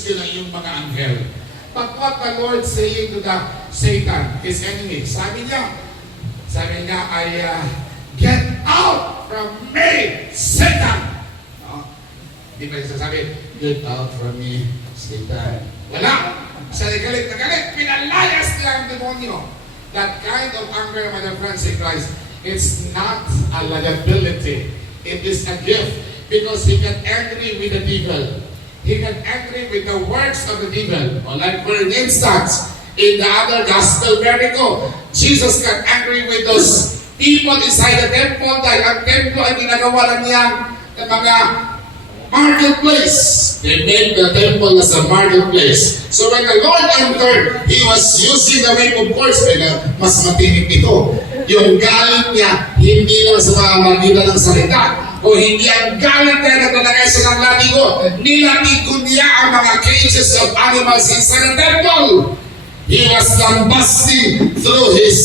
rescue ng iyong mga anghel. But what the Lord saying to the Satan, his enemy, sabi niya, get out from me, Satan! Di ba sasabi, get out from me, Satan? Wala! Sabi galit na galit, pinalayas nila ang demonyo. That kind of anger, my dear friends in Christ, it's not a liability. It is a gift. Because he got angry with the devil. He got angry with the works of the devil. Or like for an instance, in the other gospel miracle, Jesus got angry with those people inside the temple dahil ang temple ay ginagawa na niyang mga marketplace. They made the temple as a marketplace. So when the Lord entered, He was using the way, of course, mas matinik ito. Yung galit niya, hindi lang sa mga magila ng salita, o hindi ang galit na naglalagay sa ng latigo. Nilatigo niya ang mga cages of animals inside the temple. He was lambasting through his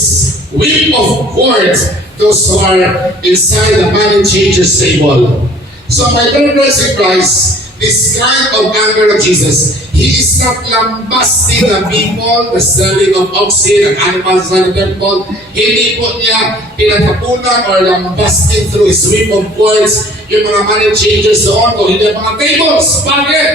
whip of cords those who are inside the money changers table. So my dear brothers in Christ, this kind of anger of Jesus, He is not lambasting the people, the selling of oxen and animals in the temple. Hindi po niya pinatapunan or lambasting through his whip of cords yung mga money changers doon o hindi mga tables. Bakit?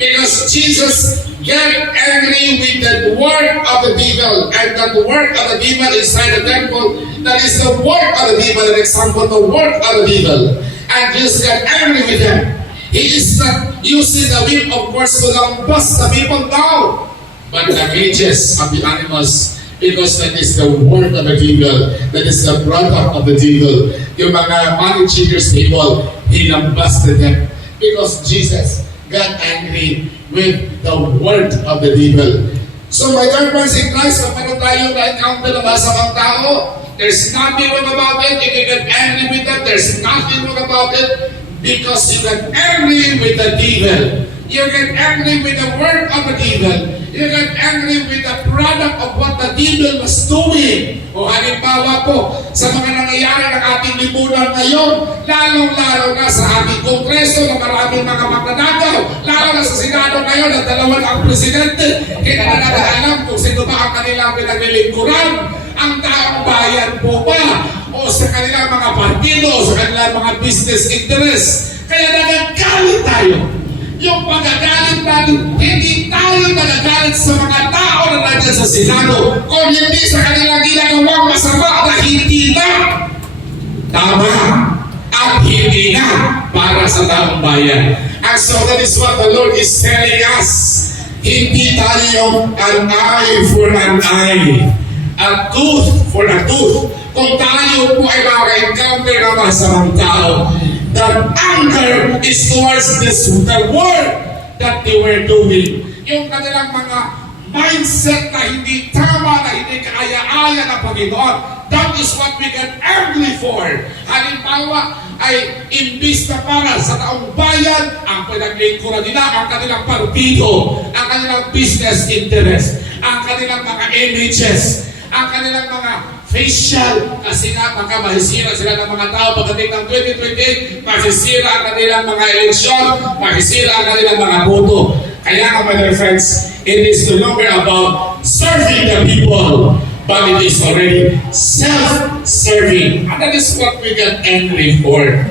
Because Jesus got angry with the work of the devil, and that work of the devil inside the temple, that is the work of the devil, an example, the work of the devil. And Jesus got angry with them. He is not using the whip of course to lambast the people down, but the cages of the animals, because that is the work of the devil, that is the product of the devil. Yung mga money changers people, He lambasted them because Jesus got angry with the word of the devil. So my dear friends in Christ, kapag tayo na-encounter ng masamang tao, there's nothing wrong about it. If you get angry with them, there's nothing wrong about it. Because you get angry with the devil. You get angry with the word of the devil. You get angry with the product of what the devil was doing. O halimbawa po, sa mga nangyayari ng ating lipunan ngayon, lalong-lalo na sa ating kongreso na maraming mga magnanakaw, lalo na sa Senado ngayon na dalawang ang presidente, hindi na alam kung sino ba ang kanilang pinaglilingkuran, ang taong bayan po ba, o sa kanilang mga partido, o sa kanilang mga business interest. Kaya nagagalit tayo. Yung pagagalit natin, hindi tayo nagagalit sa mga tao na nandiyan sa Senado, kung hindi sa kanilang ginagawang masama na hindi na tama at hindi na para sa taong bayan. And so that is what the Lord is telling us. Hindi tayo an eye for an eye, a tooth for a tooth. Kung tayo po ay maka-encounter na masamang tao, the anger is towards the work that they were doing. Yung kanilang mga mindset na hindi tama, na hindi kaaya-aya ng Panginoon, that is what we get angry for. Halimbawa ay imbis na para sa taong bayan, ang pinaglingkuran nila, ang kanilang partido, ang kanilang business interest, ang kanilang mga images, ang kanilang mga facial, kasi nga baka mahisira sila ng mga tao pagdating ng 2028, mahisira ang kanilang mga eleksyon, mahisira ang kanilang mga boto. Kaya nga, my dear friends, it is no longer about serving the people, but it is already self-serving. And that is what we get angry for.